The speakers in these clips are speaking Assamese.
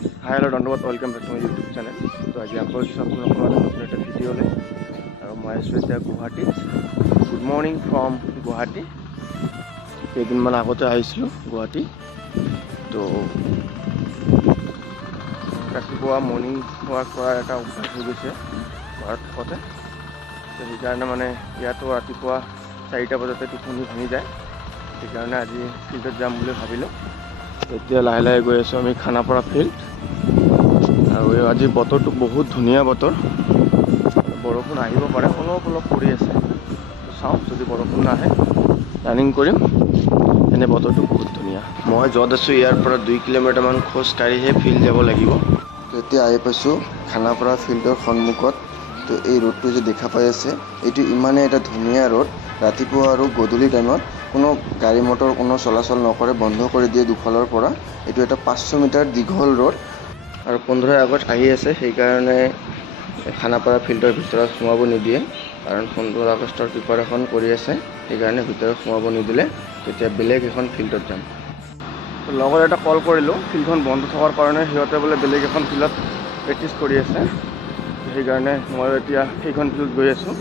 Hi, hello, Dandavad. Welcome back to my YouTube channel. So, আজি আকৌ আপোনালোকৰ নতুন এটা ভিডিঅ'লৈ আৰু মই আছোঁ এতিয়া Guwahati. Good morning from Guwahati. কেইদিনমান আগতে আহিছিলোঁ গুৱাহাটী। তো ৰাতিপুৱা মৰ্ণিং ৱাক কৰাৰ এটা অভ্যাস হৈ গৈছে ঘৰত থাকোঁতে। তো সেইকাৰণে মানে ইয়াতো ৰাতিপুৱা 4টা বজাতে টোপনি ভাঙি যায়। সেইকাৰণে আজি ফিল্ডত যাম বুলি ভাবিলোঁ। এতিয়া লাহে লাহে গৈ আছোঁ আমি খানাপাৰা ফিল্ড। আৰু আজি বতৰটো বহুত ধুনীয়া বতৰ, বৰষুণ আহিব পাৰে, অলপ অলপ পৰি আছে। চাওঁ যদি বৰষুণ নাহে ৰানিং কৰিম। এনে বতৰটো বহুত ধুনীয়া। মই য'ত আছোঁ ইয়াৰ পৰা 2 কিলোমিটাৰমান খোজ কাঢ়িহে ফিল্ড যাব লাগিব। তো এতিয়া আহি পাইছোঁ খানাপাৰা ফিল্ডৰ সন্মুখত। তো এই ৰোডটো যে দেখা পাই আছে, এইটো ইমানেই এটা ধুনীয়া ৰোড। ৰাতিপুৱা আৰু গধূলি টাইমত কোনো গাড়ী মটৰ কোনো চলাচল নকৰে, বন্ধ কৰি দিয়ে দুফালৰ পৰা। এইটো এটা 500 মিটাৰ দীঘল ৰোড আৰু 15 আগত আহি আছে, সেইকাৰণে খানাপাৰা ফিল্ডৰ ভিতৰত সোমাব নিদিয়ে। কাৰণ 15 আগষ্টৰ প্ৰিপাৰেশ্যন কৰি আছে, সেইকাৰণে ভিতৰত সোমাব নিদিলে। তেতিয়া বেলেগ এখন ফিল্ডত যাম। লগৰ এটা কল কৰিলোঁ, ফিল্ডখন বন্ধ থকাৰ কাৰণে সিহঁতে বোলে বেলেগ এখন ফিল্ডত প্ৰেক্টিছ কৰি আছে। সেইকাৰণে মই এতিয়া সেইখন ফিল্ডত গৈ আছোঁ।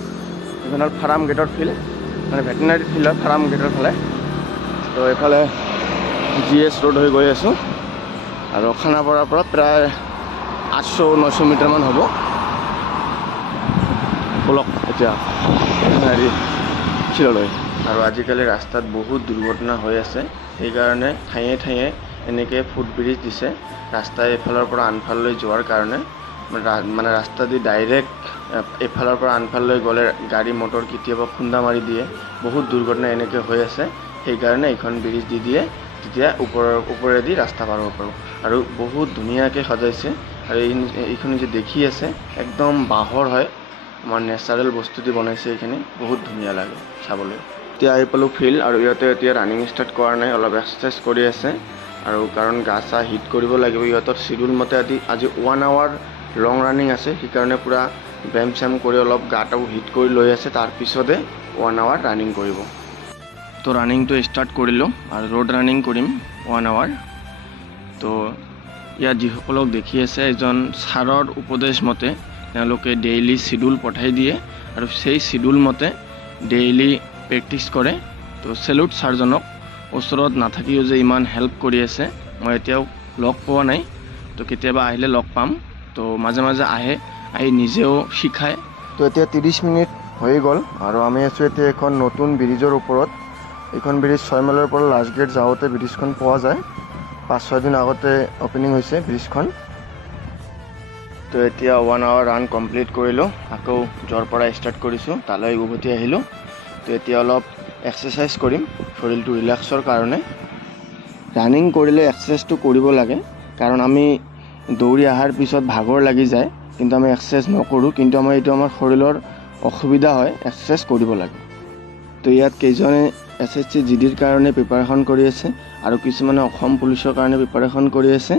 সেইখন হ'ল ফাৰ্ম গেটৰ ফিল্ড, মানে ভেটেনাৰী ফিল্ডত ফাৰ্ম গেটৰ ফালে। তো এইফালে GS ৰোড হৈ গৈ আছোঁ আৰু খানাপাৰাৰ পৰা প্ৰায় 800-900 মিটাৰমান হ'ব। বলক এতিয়া ফিল্ডলৈ। আৰু আজিকালি ৰাস্তাত বহুত দুৰ্ঘটনা হৈ আছে, সেইকাৰণে ঠায়ে ঠায়ে এনেকৈ ফুটব্ৰিজ দিছে। ৰাস্তা এইফালৰ পৰা আনফাললৈ যোৱাৰ কাৰণে, মানে ৰাস্তা দি ডাইৰেক্ট এইফালৰ পৰা আনফাললৈ গ'লে গাড়ী মটৰ কেতিয়াবা খুন্দা মাৰি দিয়ে। বহুত দুৰ্ঘটনা এনেকৈ হৈ আছে, সেইকাৰণে এইখন ব্ৰিজ দি দিয়ে, তেতিয়া ওপৰেদি ৰাস্তা পাৰ হ'ব পাৰোঁ। আৰু বহুত ধুনীয়াকৈ সজাইছে। আৰু এইখিনি যে দেখি আছে একদম বাঁহৰ হয়, আমাৰ নেচাৰেল বস্তু দি বনাইছে। এইখিনি বহুত ধুনীয়া লাগে চাবলৈ। এতিয়া আহি পালোঁ ফিল্ড আৰু ইহঁতে এতিয়া ৰানিং ষ্টাৰ্ট কৰা নাই, অলপ এক্সাৰচাইজ কৰি আছে। আৰু কাৰণ গা চা হিট কৰিব লাগিব, ইহঁতৰ চিডিউল মতে আজি 1 আৱাৰ লং ৰানিং আছে। সেইকাৰণে পূৰা ব্যায়াম চ্যায়াম কৰি অলপ গাটাও হিট কৰি লৈ আছে, তাৰপিছতে 1 আৱাৰ ৰানিং কৰিব। তো ৰানিংটো ষ্টাৰ্ট কৰিলোঁ আৰু ৰোড ৰানিং কৰিম 1 আৱাৰ। তো ইয়াত যিসকলক দেখি আছে, এজন ছাৰৰ উপদেশ মতে তেওঁলোকে ডেইলি চিডিউল পঠাই দিয়ে আৰু সেই চিডিউল মতে ডেইলি প্ৰেক্টিছ কৰে। তো চেলুট ছাৰজনক, ওচৰত নাথাকিও যে ইমান হেল্প কৰি আছে। মই এতিয়াও লগ পোৱা নাই, তো কেতিয়াবা আহিলে লগ পাম। তো মাজে মাজে আহি নিজেও শিকায়। তো এতিয়া 30 মিনিট হৈ গ'ল আৰু আমি আছোঁ এতিয়া এখন নতুন ব্ৰিজৰ ওপৰত। এইখন ব্ৰিজ 6 মাইলৰ পৰা লাষ্ট গেট যাওঁতে ব্ৰিজখন পোৱা যায়। 5-6 দিন আগতে অপেনিং হৈছে ব্ৰিজখন। তো এতিয়া 1 আৱাৰ ৰান কমপ্লিট কৰিলোঁ, আকৌ য'ৰ পৰা ষ্টাৰ্ট কৰিছোঁ তালৈ উভতি আহিলোঁ। তো এতিয়া অলপ এক্সাৰচাইজ কৰিম শৰীৰটো ৰিলেক্সৰ কাৰণে। ৰানিং কৰিলে এক্সাৰচাইজটো কৰিব লাগে, কাৰণ আমি দৌৰি অহাৰ পিছত ভাগৰ লাগি যায়, কিন্তু আমি এক্সাৰচাইজ নকৰোঁ। কিন্তু এইটো আমাৰ শৰীৰৰ অসুবিধা হয়, এক্সাৰচাইজ কৰিব লাগে। তো ইয়াত কেইজনে SSC GDৰ কাৰণে প্ৰিপাৰেশ্যন কৰি আছে আৰু কিছুমানে অসম পুলিচৰ কাৰণে প্ৰিপাৰেশ্যন কৰি আছে।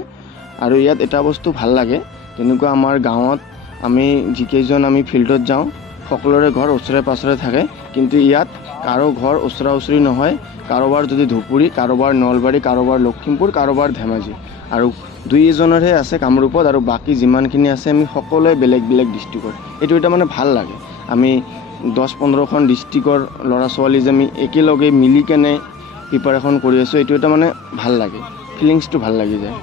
আৰু ইয়াত এটা বস্তু ভাল লাগে, তেনেকুৱা আমাৰ গাঁৱত যিকেইজন আমি ফিল্ডত যাওঁ সকলোৰে ঘৰ ওচৰে পাঁজৰে থাকে, কিন্তু ইয়াত কাৰো ঘৰ ওচৰা ওচৰি নহয়। কাৰোবাৰ যদি ধুবুৰী, কাৰোবাৰ নলবাৰী, কাৰোবাৰ লখিমপুৰ, কাৰোবাৰ ধেমাজি, আৰু 2-এজনৰহে আছে কামৰূপত, আৰু বাকী যিমানখিনি আছে আমি সকলোৱে বেলেগ বেলেগ ডিষ্ট্ৰিক্টৰ। এইটো এটা মানে ভাল লাগে, আমি 10-15খন ডিষ্ট্ৰিক্টৰ ল'ৰা ছোৱালী যে আমি একেলগে মিলি কেনে প্ৰিপাৰেশ্যন কৰি আছোঁ, এইটো এটা মানে ভাল লাগে, ফিলিংছটো ভাল লাগি যায়।